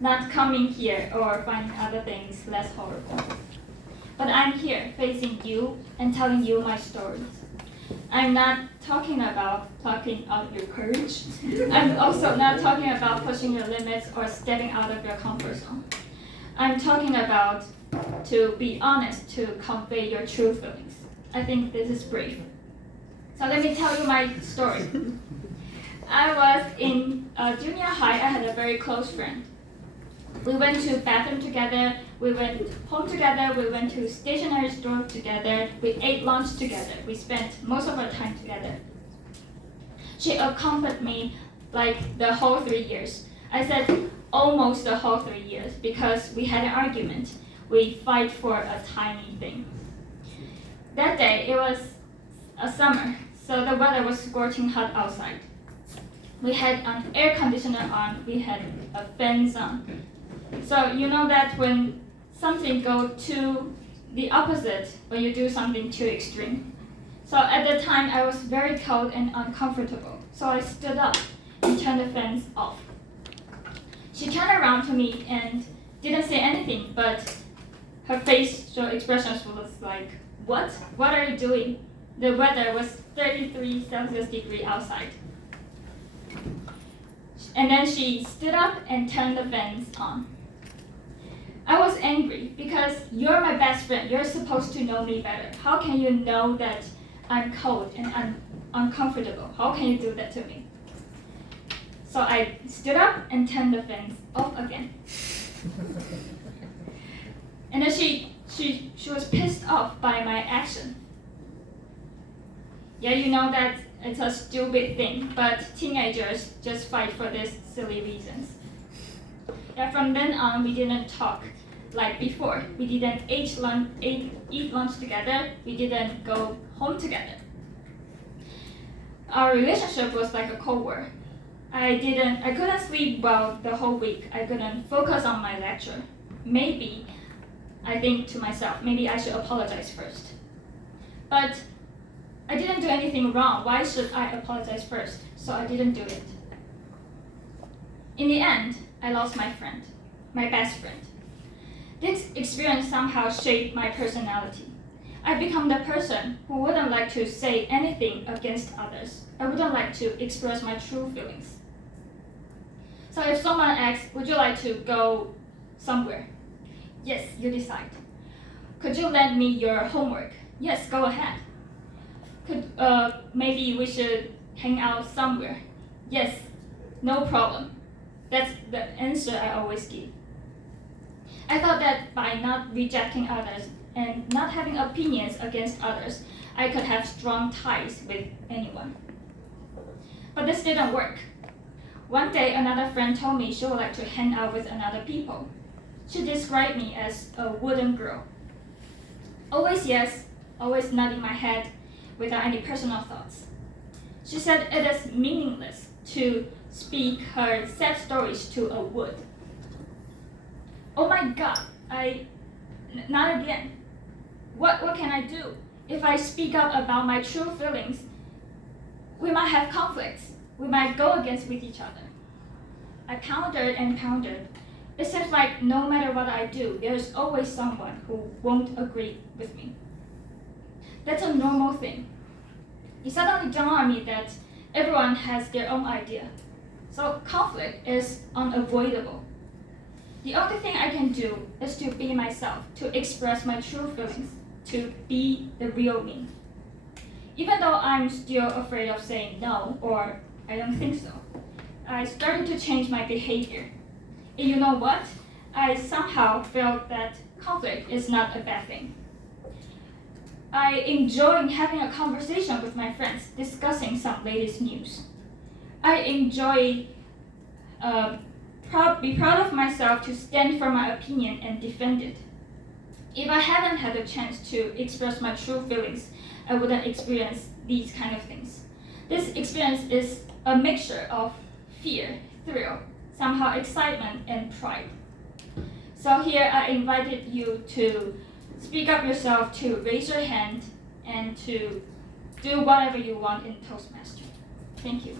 not coming here or finding other things less horrible. But I'm here facing you and telling you my stories. I'm not talking about plucking out your courage. I'm also not talking about pushing your limits or stepping out of your comfort zone. I'm talking about to be honest, to convey your true feelings. I think this is brave. So let me tell you my story. I was in junior high. I had a very close friend. We went to bathroom together, we went home together, we went to stationery store together, we ate lunch together, we spent most of our time together. She accompanied me like the whole 3 years. I said almost the whole 3 years because we had an argument. We fight for a tiny thing. That day, it was a summer, so the weather was scorching hot outside. We had an air conditioner on, we had a fans on. So you know that when something goes to the opposite, when you do something too extreme. So at the time, I was very cold and uncomfortable. So I stood up and turned the fans off. She turned around to me and didn't say anything, but her facial expressions was like, "What? What are you doing?" The weather was 33 Celsius degree outside. And then she stood up and turned the fans on. I was angry because you're my best friend. You're supposed to know me better. How can you know that I'm cold and I'm uncomfortable? How can you do that to me? So I stood up and turned the fans off again. And then she was pissed off by my action. Yeah, you know that it's a stupid thing, but teenagers just fight for these silly reasons. Yeah, from then on, we didn't talk like before. We didn't eat lunch together. We didn't go home together. Our relationship was like a Cold War. I couldn't sleep well the whole week. I couldn't focus on my lecture. Maybe, I think to myself, maybe I should apologize first. But I didn't do anything wrong. Why should I apologize first? So I didn't do it. In the end, I lost my friend, my best friend. This experience somehow shaped my personality. I become the person who wouldn't like to say anything against others. I wouldn't like to express my true feelings. So if someone asks, would you like to go somewhere? Yes, you decide. Could you lend me your homework? Yes, go ahead. Maybe we should hang out somewhere? Yes, no problem. That's the answer I always give. I thought that by not rejecting others and not having opinions against others, I could have strong ties with anyone. But this didn't work. One day, another friend told me she would like to hang out with another people. She described me as a wooden girl. Always yes, always nodding my head without any personal thoughts. She said it is meaningless to speak her sad stories to a wood. Oh my God, not again. What can I do? If I speak up about my true feelings, we might have conflicts. We might go against with each other. I pondered and pondered. It seems like no matter what I do, there's always someone who won't agree with me. That's a normal thing. It suddenly dawned on me that everyone has their own idea. So conflict is unavoidable. The only thing I can do is to be myself, to express my true feelings, to be the real me. Even though I'm still afraid of saying no, or I don't think so, I started to change my behavior. And you know what? I somehow felt that conflict is not a bad thing. I enjoy having a conversation with my friends, discussing some latest news. I enjoy be proud of myself to stand for my opinion and defend it. If I hadn't had a chance to express my true feelings, I wouldn't experience these kind of things. This experience is a mixture of fear, thrill, somehow excitement, and pride. So here I invited you to speak up yourself, to raise your hand, and to do whatever you want in Toastmaster. Thank you.